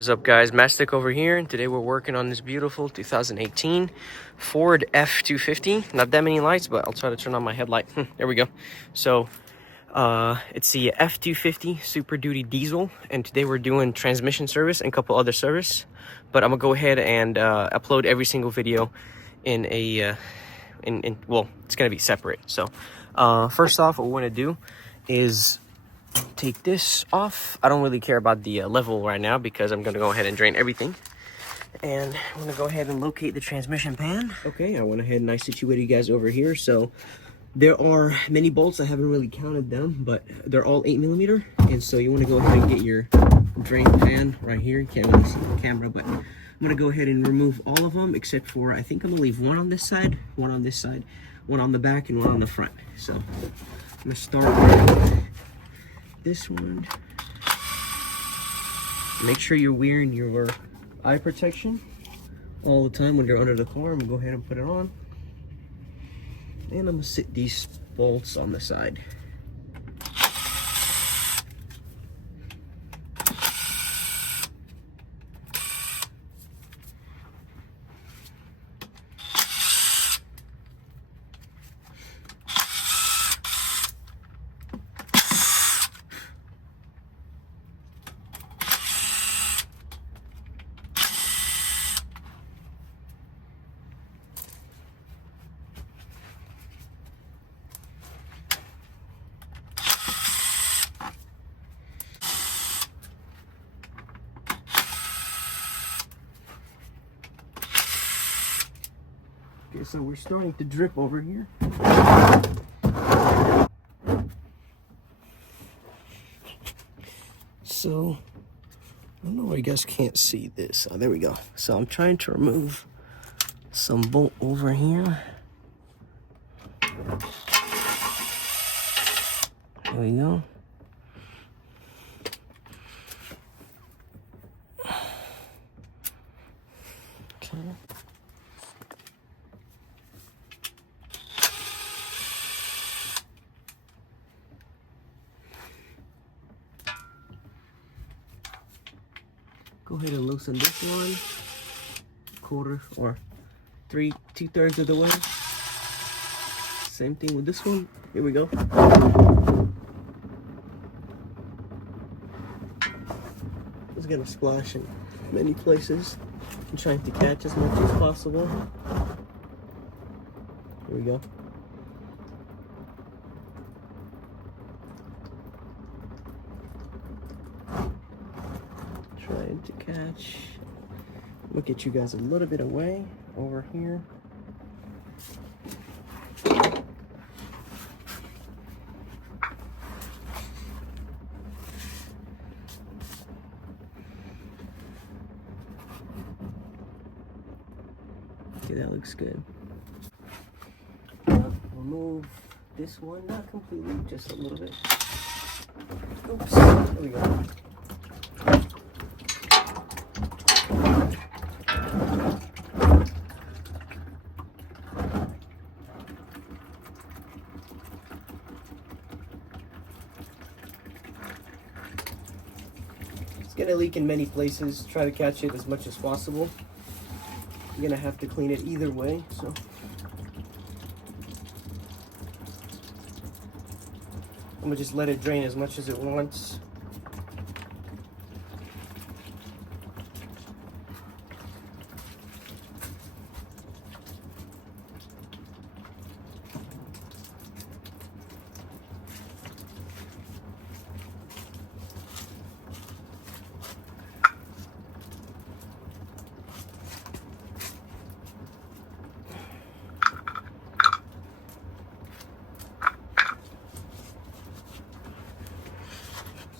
What's up, guys? Mastic over here, and today we're working on this beautiful 2018 Ford F250. Not that many lights, but I'll try to turn on my headlight. There we go. So it's the F250 Super Duty Diesel, and today we're doing transmission service and a couple other service. But I'm gonna go ahead and upload every single video in a well, it's gonna be separate. So first off, what we want to do is take this off. I don't really care about the level right now because I'm gonna go ahead and drain everything. And I'm gonna go ahead and locate the transmission pan. Okay, I went ahead and I situated you guys over here. So there are many bolts. I haven't really counted them, but they're all 8mm. And so you want to go ahead and get your drain pan right here. You can't really see the camera, but I'm gonna go ahead and remove all of them except for, I think I'm gonna leave one on this side, one on this side, one on the back, and one on the front. So I'm gonna start with this one. Make sure you're wearing your eye protection all the time when you're under the car. I'm gonna go ahead and put it on, and I'm gonna sit these bolts on the side. Okay, so we're starting to drip over here. So, I don't know why you guys can't see this. Oh, there we go. So I'm trying to remove some bolt over here. There we go. Okay. Go ahead and loosen this one, quarter or 2/3 of the way. Same thing with this one. Here we go. It's gonna splash in many places. I'm trying to catch as much as possible. Here we go. Trying to catch. We'll get you guys a little bit away over here. Okay, that looks good. Remove this one, not completely, just a little bit. Oops, there we go. It's gonna leak in many places. Try to catch it as much as possible. You're gonna have to clean it either way, so. I'm gonna just let it drain as much as it wants.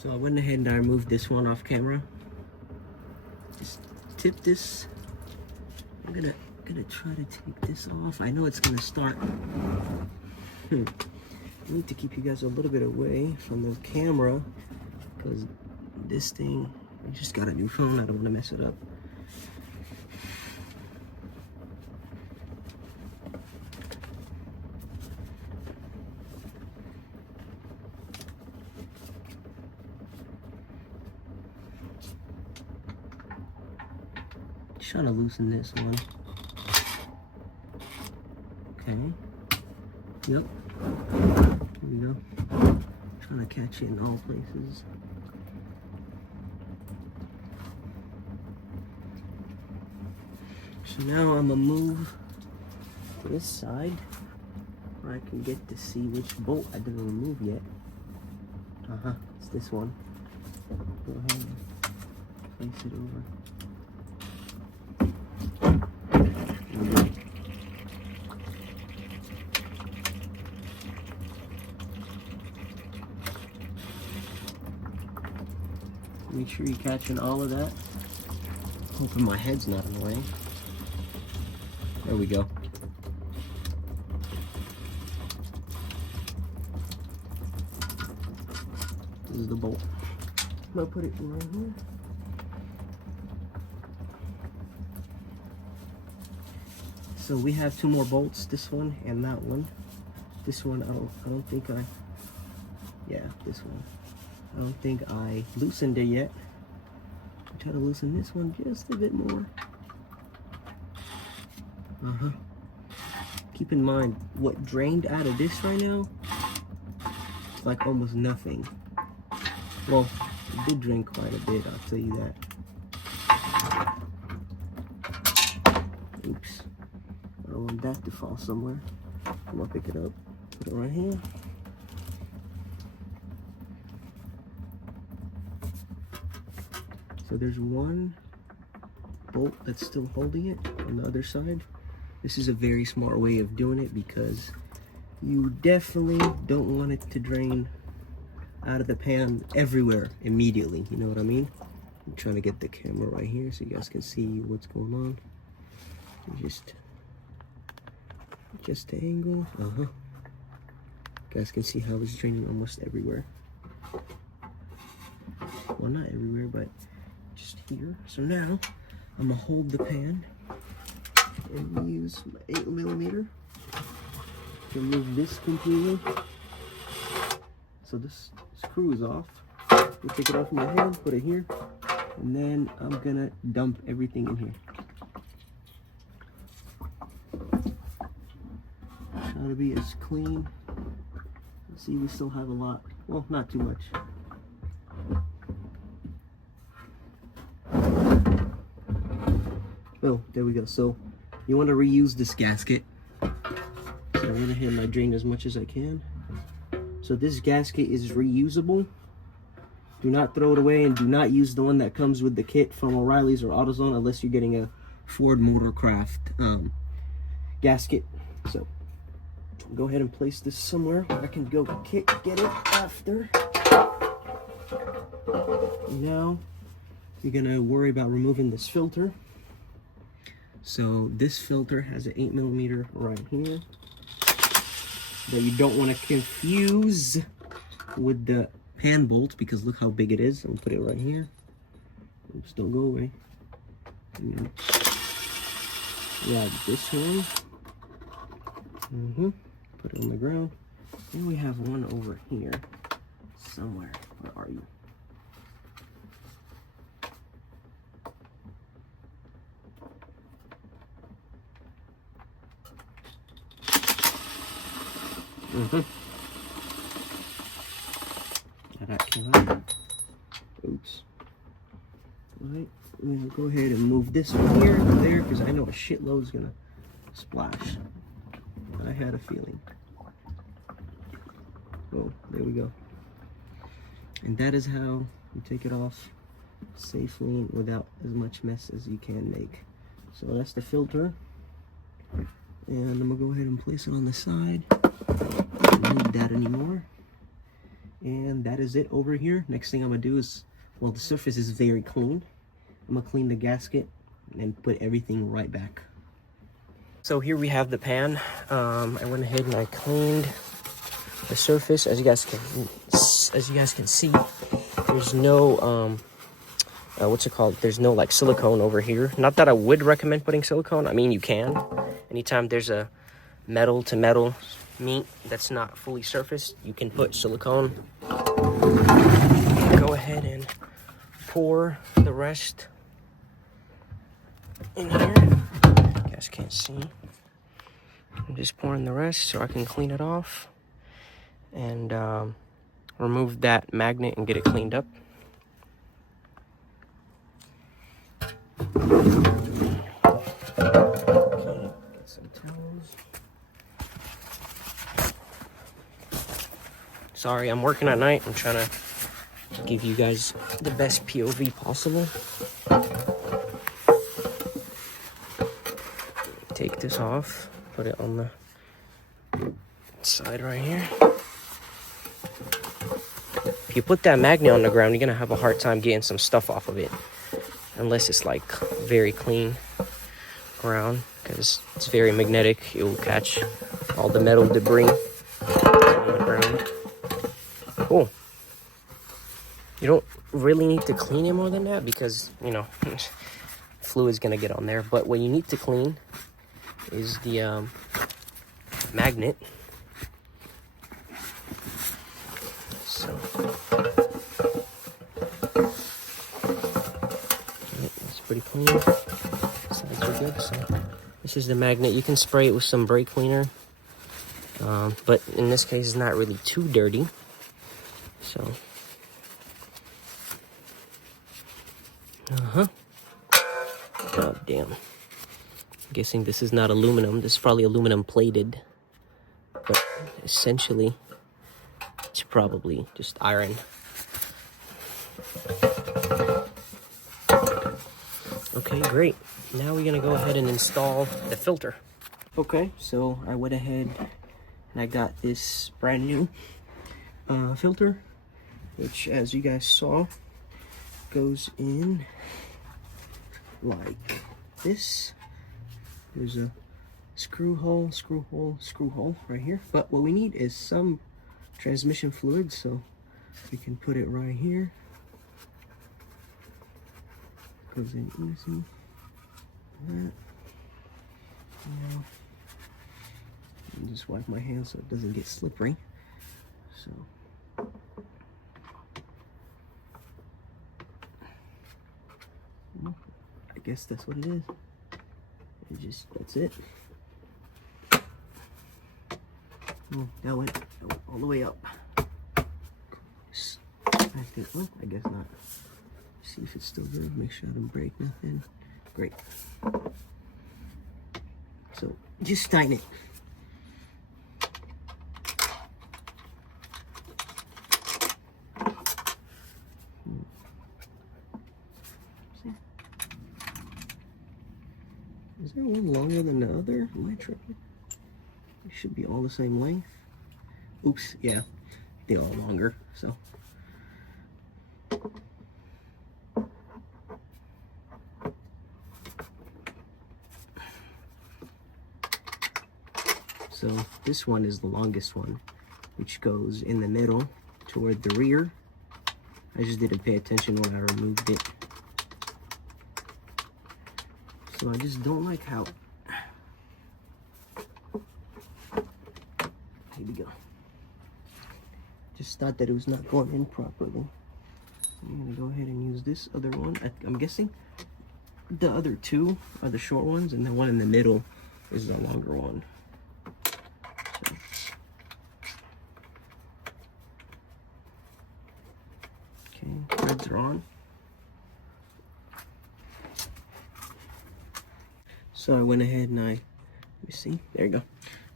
So I went ahead and I removed this one off camera. Just tip this. I'm gonna try to take this off. I know it's gonna start. I need to keep you guys a little bit away from the camera because this thing, I just got a new phone. I don't want to mess it up. Just trying to loosen this one. Okay. Yep. There we go. Trying to catch it in all places. So now I'm gonna move to this side where I can get to see which bolt I didn't remove yet. It's this one. Go ahead and place it over. There we go. Make sure you're catching all of that. Hoping my head's not in the way. There we go. This is the bolt. I'm gonna put it right here. So we have two more bolts, this one and that one. This one I don't think yeah, this one. I don't think I loosened it yet. I'll try to loosen this one just a bit more. Keep in mind, what drained out of this right now, it's like almost nothing. Well, it did drain quite a bit, I'll tell you that. Oops. I don't want that to fall somewhere. I'm gonna pick it up, put it right here. So there's one bolt that's still holding it on the other side. This is a very smart way of doing it because you definitely don't want it to drain out of the pan everywhere immediately. You know what I mean? I'm trying to get the camera right here so you guys can see what's going on. Just the angle. You guys can see how it's draining almost everywhere. Well, not everywhere, but just here. So now I'm gonna hold the pan and use my 8mm to remove this completely. So this screw is off. We'll take it off my hand, put it here, and then I'm gonna dump everything in here. Try to be as clean. See, we still have a lot. Well, not too much. Oh, there we go. So you want to reuse this gasket. So I'm gonna hit my drain as much as I can. So this gasket is reusable. Do not throw it away, and do not use the one that comes with the kit from O'Reilly's or AutoZone unless you're getting a Ford Motorcraft gasket. So go ahead and place this somewhere where I can go get it after. Now you're gonna worry about removing this filter. So this filter has an 8mm right here that you don't want to confuse with the pan bolt because look how big it is. I'm gonna put it right here. Oops, don't go away. And grab this one. Put it on the ground. And we have one over here somewhere. Where are you? That came out. Oops. Alright, I'm gonna go ahead and move this one here and there because I know a shitload is gonna splash. I had a feeling. Oh, there we go. And that is how you take it off safely and without as much mess as you can make. So that's the filter. And I'm gonna go ahead and place it on the side. Don't need that anymore. And that is it over here. Next thing I'm gonna do is, well, the surface is very clean. I'm gonna clean the gasket and put everything right back. So here we have the pan. I went ahead and I cleaned the surface. As you guys can see, there's no what's it called? There's no like silicone over here. Not that I would recommend putting silicone. I mean, you can. Anytime there's a metal to metal meat that's not fully surfaced, you can put silicone. Go ahead and pour the rest in here. You guys can't see. I'm just pouring the rest so I can clean it off and remove that magnet and get it cleaned up. Okay, get some towels. Sorry, I'm working at night. I'm trying to give you guys the best POV possible. Take this off, put it on the side right here. If you put that magnet on the ground, you're gonna have a hard time getting some stuff off of it, unless it's like very clean ground, because it's very magnetic. It will catch all the metal debris on the ground. Cool. You don't really need to clean it more than that because, you know, fluid's gonna get on there. But what you need to clean is the magnet. So it's pretty clean. Sides are good. So this is the magnet. You can spray it with some brake cleaner, but in this case, it's not really too dirty. So. Oh, damn. I'm guessing this is not aluminum. This is probably aluminum plated. But essentially, it's probably just iron. Okay, great. Now we're gonna go ahead and install the filter. Okay, so I went ahead and I got this brand new filter, which, as you guys saw, goes in like this. There's a screw hole right here. But what we need is some transmission fluid, so we can put it right here. Goes in easy. That. Now, just wipe my hands so it doesn't get slippery. So. I guess that's what it is. That's it. Oh, that went all the way up. I think, well, I guess not. See if it's still good. Make sure I don't break nothing. Great. So, just tighten it. Is there one longer than the other? Am I tripping? They should be all the same length. Oops, yeah. They're all longer, so. So this one is the longest one, which goes in the middle toward the rear. I just didn't pay attention when I removed it. So I just don't like how, here we go. Just thought that it was not going in properly. I'm gonna go ahead and use this other one. I'm guessing the other two are the short ones, and the one in the middle is the longer one. So. Okay, threads are on. So I went ahead and let me see, there you go.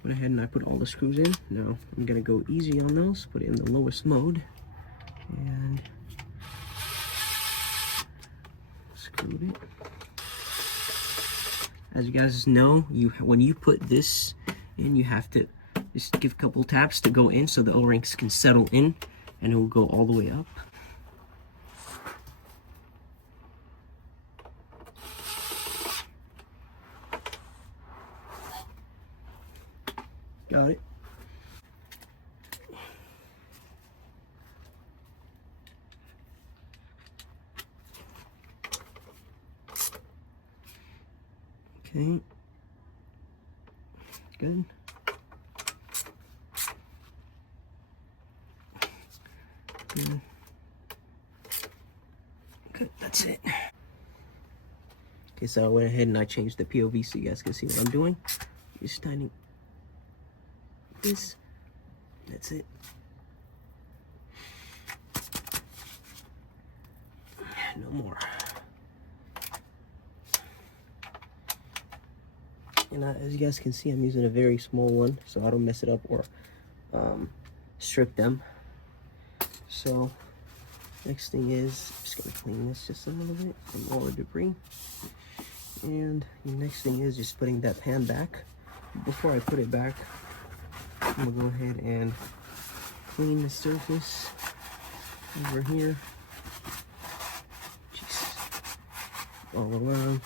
Went ahead and I put all the screws in. Now I'm gonna go easy on those, put it in the lowest mode, and screwed it. As you guys know, when you put this in, you have to just give a couple taps to go in so the O-rings can settle in, and it will go all the way up. Got it. Okay. Good. Good. Good. That's it. Okay, so I went ahead and I changed the POV so you guys can see what I'm doing. Just tightening this. That's it. No more. And as you guys can see, I'm using a very small one so I don't mess it up or strip them. So next thing is just gonna clean this just a little bit, some more debris. And the next thing is just putting that pan back. Before I put it back, I'm gonna go ahead and clean the surface over here. Just all around.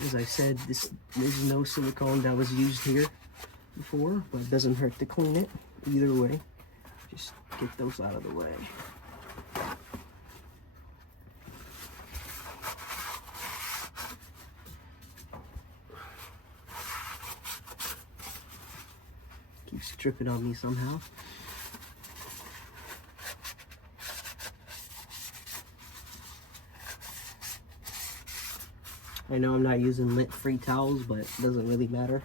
As I said, there's no silicone that was used here before, but it doesn't hurt to clean it either way. Just get those out of the way. Keeps dripping on me somehow. I know I'm not using lint-free towels, but it doesn't really matter.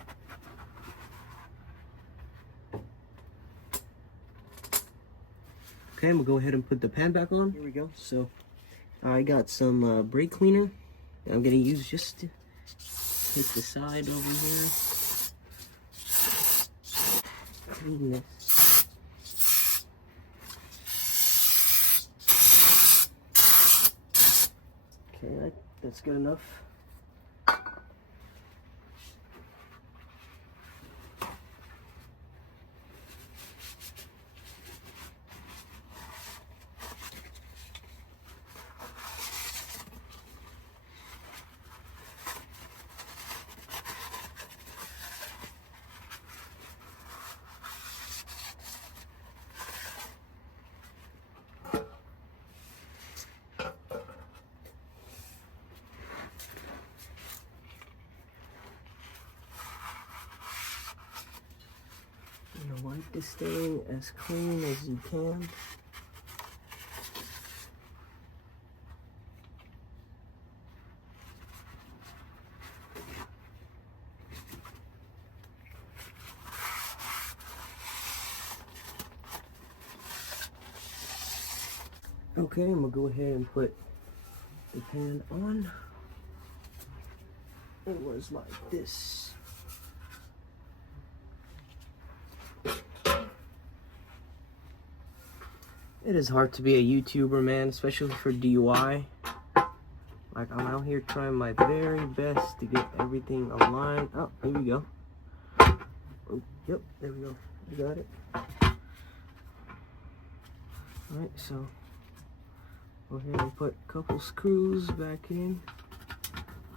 Okay, I'm gonna go ahead and put the pan back on. Here we go. So I got some brake cleaner that I'm gonna use just to hit the side over here. Clean this. Okay, that's good enough. Wipe this thing as clean as you can. Okay, I'm gonna go ahead and put the pan on. It was like this. It is hard to be a YouTuber, man, especially for DIY. Like, I'm out here trying my very best to get everything aligned. Oh, here we go. Oh, yep, there we go. You got it. Alright, so go ahead and put a couple screws back in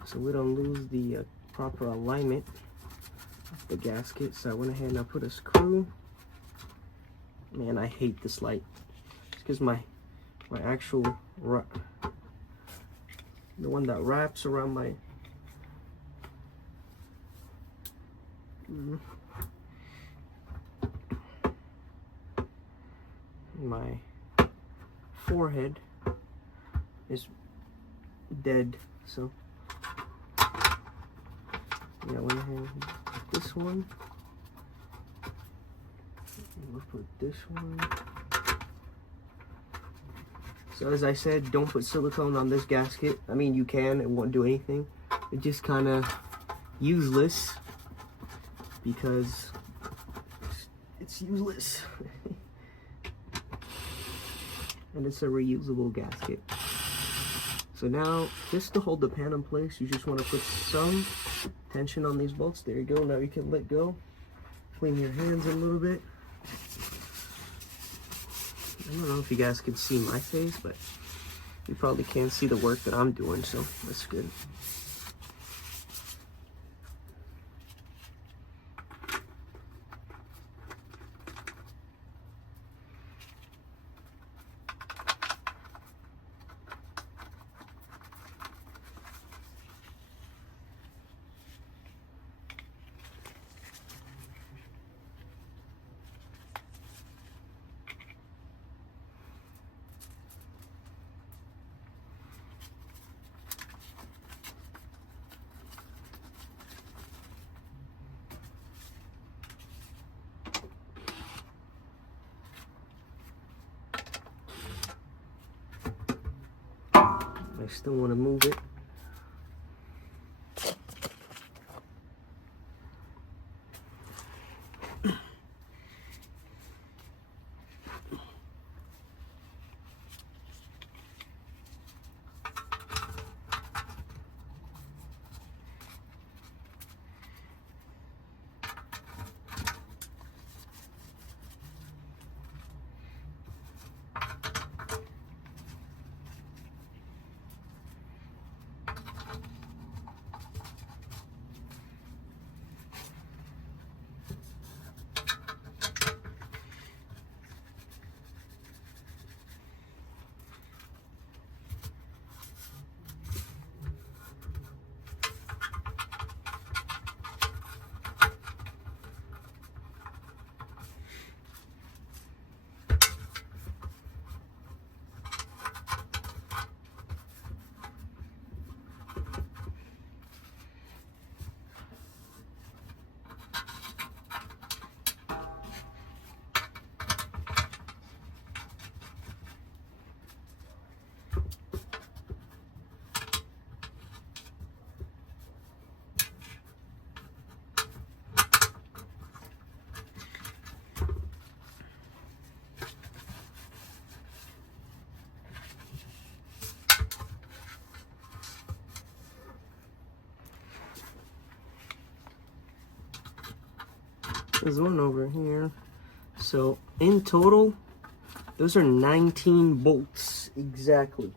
so we don't lose the proper alignment of the gasket. So I went ahead and I put a screw. Man, I hate this light. Because my actual the one that wraps around my forehead is dead, so yeah, I went ahead and put this one. We'll put this one. So as I said, don't put silicone on this gasket. I mean, you can, it won't do anything. It's just kind of useless because it's useless. And it's a reusable gasket. So now, just to hold the pan in place, you just want to put some tension on these bolts. There you go, now you can let go. Clean your hands a little bit. I don't know if you guys can see my face, but you probably can't see the work that I'm doing, so that's good. still want to move it. There's one over here. So in total, those are 19 bolts exactly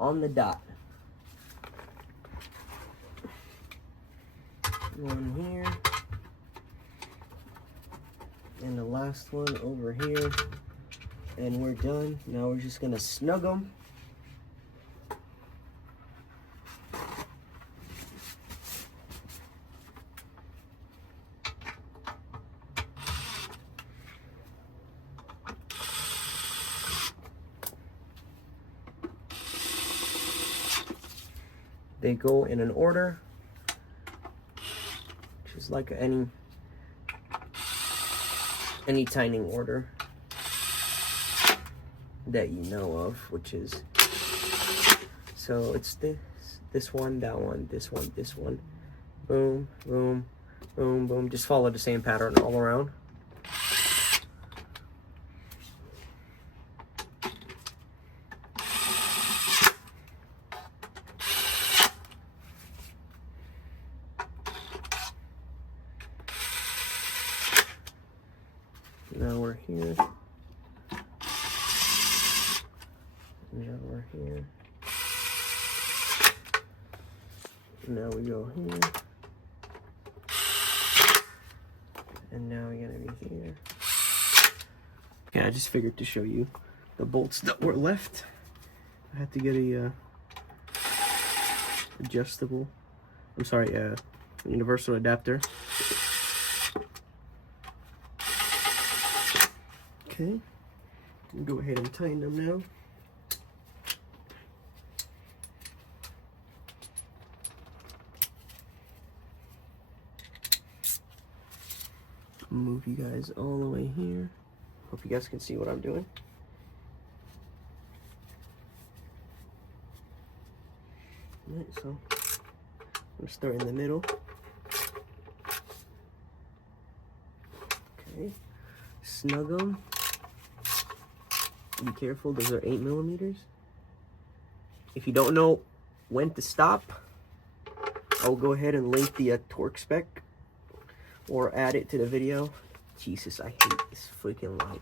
on the dot. One here. And the last one over here. And we're done. Now we're just gonna snug them. They go in an order, just like any tightening order that you know of, which is, so it's this one, that one, this one, this one, boom, boom, boom, boom. Just follow the same pattern all around. Now we're here. Now we're here. Now we go here. And now we're gonna be here. Okay, I just figured to show you the bolts that were left. I had to get a universal adapter. Okay, go ahead and tighten them now. Move you guys all the way here. Hope you guys can see what I'm doing. Alright, so I'm gonna start in the middle. Okay, snug them. Be careful, those are 8mm. If you don't know when to stop, I'll go ahead and link the torque spec or add it to the video. Jesus, I hate this freaking light.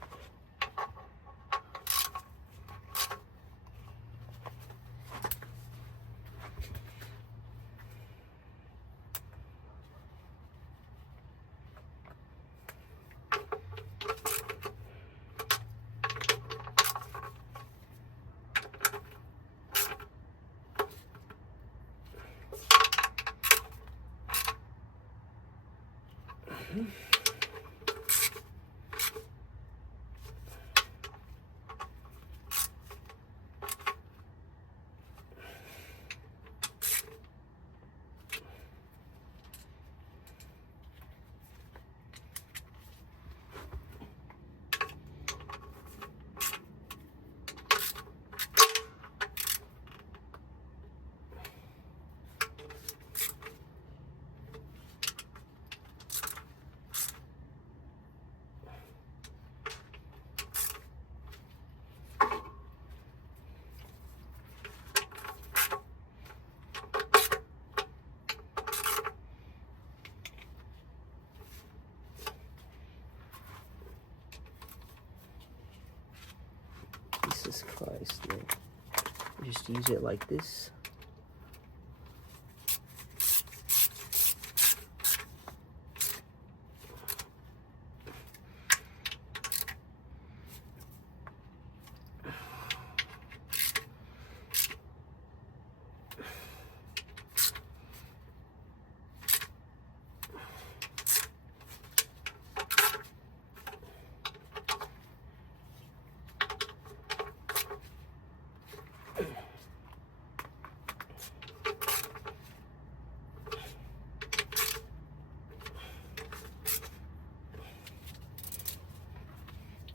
just use it like this.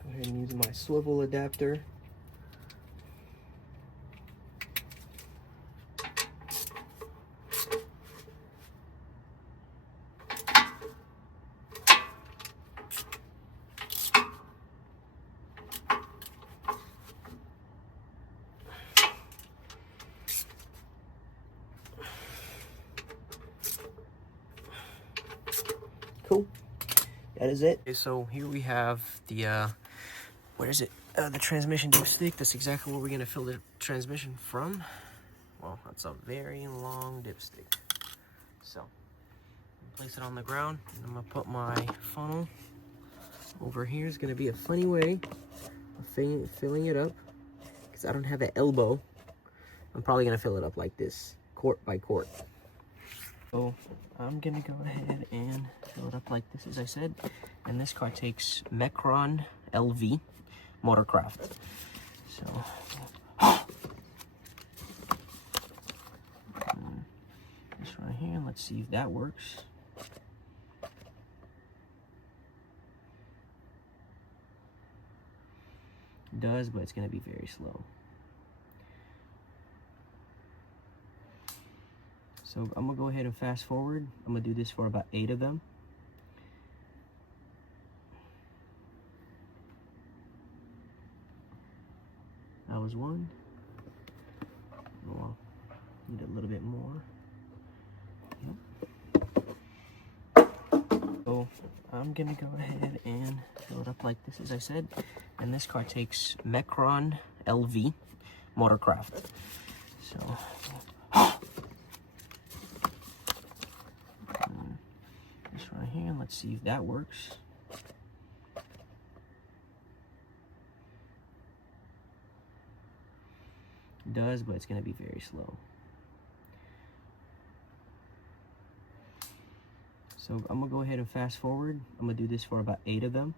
Go ahead and use my swivel adapter. Cool. That is it. Okay, so here we have the what is it? The transmission dipstick. That's exactly where we're gonna fill the transmission from. Well, that's a very long dipstick. So, place it on the ground, and I'm gonna put my funnel over here. Is gonna be a funny way of filling it up, because I don't have an elbow. I'm probably gonna fill it up like this, quart by quart. So I'm gonna go ahead and fill it up like this, as I said. And this car takes Mecron LV Motorcraft. So this right here, let's see if that works. It does, but it's gonna be very slow. So I'm gonna go ahead and fast forward. I'm gonna do this for about 8 of them. That was one. Well, need a little bit more. Yep. So I'm gonna go ahead and fill it up like this, as I said. And this car takes Mecron LV Motorcraft. So this right here, let's see if that works. It does, but it's gonna be very slow. So I'm gonna go ahead and fast forward. I'm gonna do this for about 8 of them.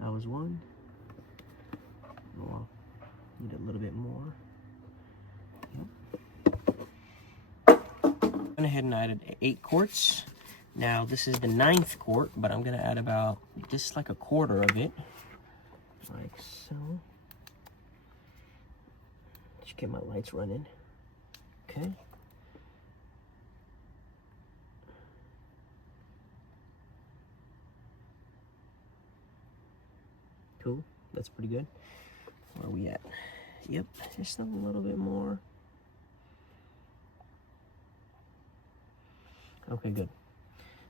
That was one. Well, need a little bit more. Yep. Went ahead and added 8 quarts. Now this is the 9th quart, but I'm gonna add about just like a quarter of it, like so. Just get my lights running. Okay. Cool. That's pretty good. Where are we at? Yep, just a little bit more. Okay, good.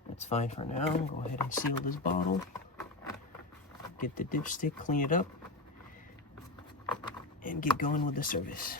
That's fine for now. Go ahead and seal this bottle. Get the dipstick, clean it up, and get going with the service.